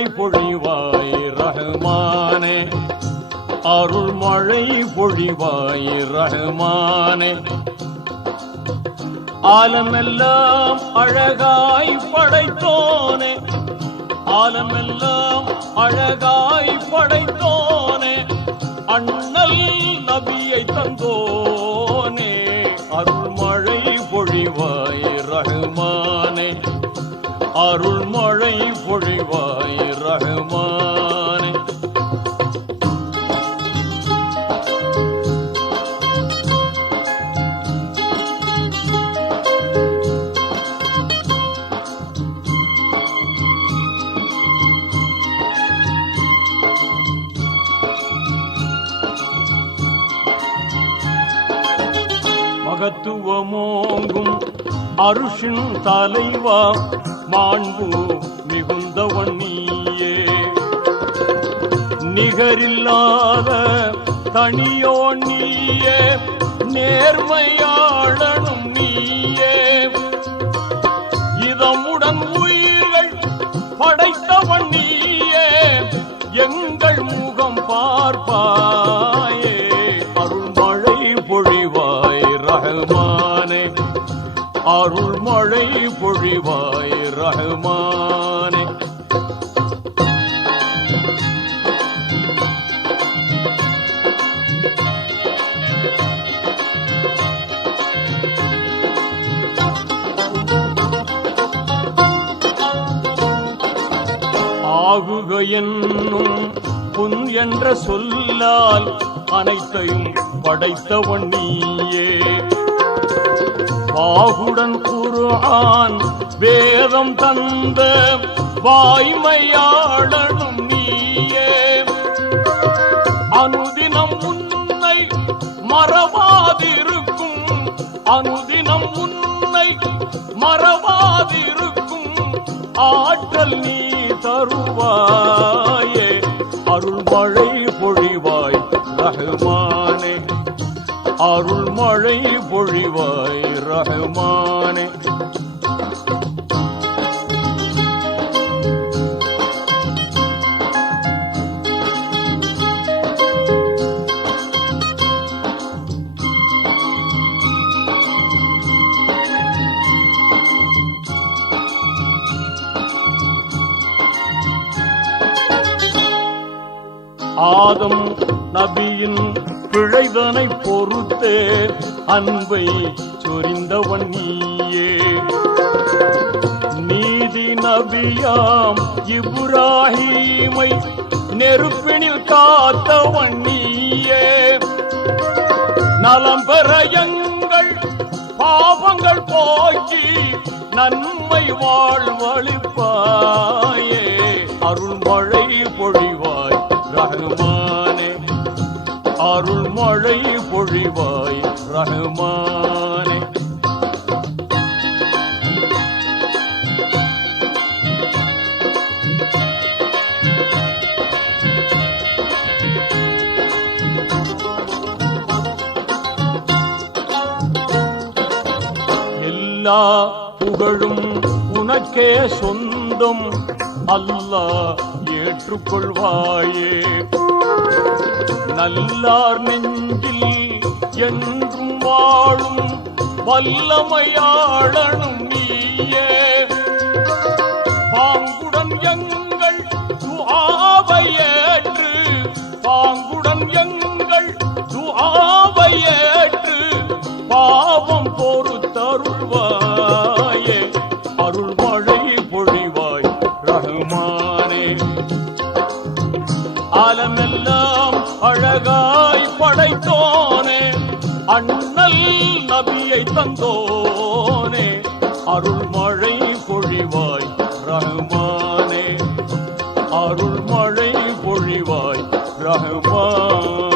மழை பொழிவாய் ரஹ்மானே, அருள் மழை பொழிவாய் ரஹ்மானே. ஆலமெல்லாம் அழகாய் படைத்தோனே, ஆலமெல்லாம் அழகாய் படைத்தோனே, அண்ணல் நபியை தந்தோனே, அருள் மழை பொழிவாய் ரஹ்மானே, அருள் மழை பொழிவாய் ரஹ்மானே. மகத்துவமோங்கும் அருஷின் தலைவா, மாண்பு மிகுந்தவன் நீயே, நிகரில்லாத தனியோ நீயே, நேர்மையாளனும் நீயே, இதமுடன் உயிர்கள் படைத்தவன் நீயே, எங்கள் முகம் பார்ப்பாயே, அருள் மழை பொழிவாய் ரஹ்மானே, அருள் மழை பொழிவாய் ரஹ்மானே. ஆகுக என்னும் புன் என்ற சொல்லால் அனைத்தையும் படைத்தவன் நீயே, பாகுடன் குர்ஆன் வேதம் தந்த வாய்மையாளனும் நீயே, அனுதினம் உன்னை மறவாதிருக்கும், அனுதினம் உன்னை மறவாதிருக்கும் ஆற்றல் நீ தருவாயே, அருள் மழை பொழிவாய் ரஹ்மானே, அருள் மழை பொழிவாய் ரஹ்மானே. ஆதம் நபியின் பிழைதனை பொறுத்தே அன்பை சொரிந்தவன் நீயே, நீதி நபியாம் இப்ராஹீமை நெருப்பினில் காத்தவன் நீயே, நலம் பெற எங்கள் பாவங்கள் போக்கி நன்மை வாழ்வளிப்பாயே, அருள் மழை பொழிவாய் ரஹ்மானே, அருள் மழை பொழிவாய் ரஹ்மானே. எல்லா புகழும் உனக்கே சொந்தம், அல்லாஹ் ஏற்றுக்கொள்வாயே, நல்லார் நெஞ்சில் என்றும் வாழும் வல்லமையாளனும் நீயே, பாங்குடன் எங்கள் துஆவை ஏற்று, பாங்குடன் எங்கள் துஆவை ஏற்று, பாவம் பொறுத்தருள்வாயே, அருள் மழை பொழிவாய் ரஹ்மானே, ஆலமெல்லாம் அழகாய் படைத்தோனே, அண்ணல் நபியை தந்தோனே, அருள் மழை பொழிவாய் ரஹ்மானே, அருள் மழை பொழிவாய் ரஹ்மானே.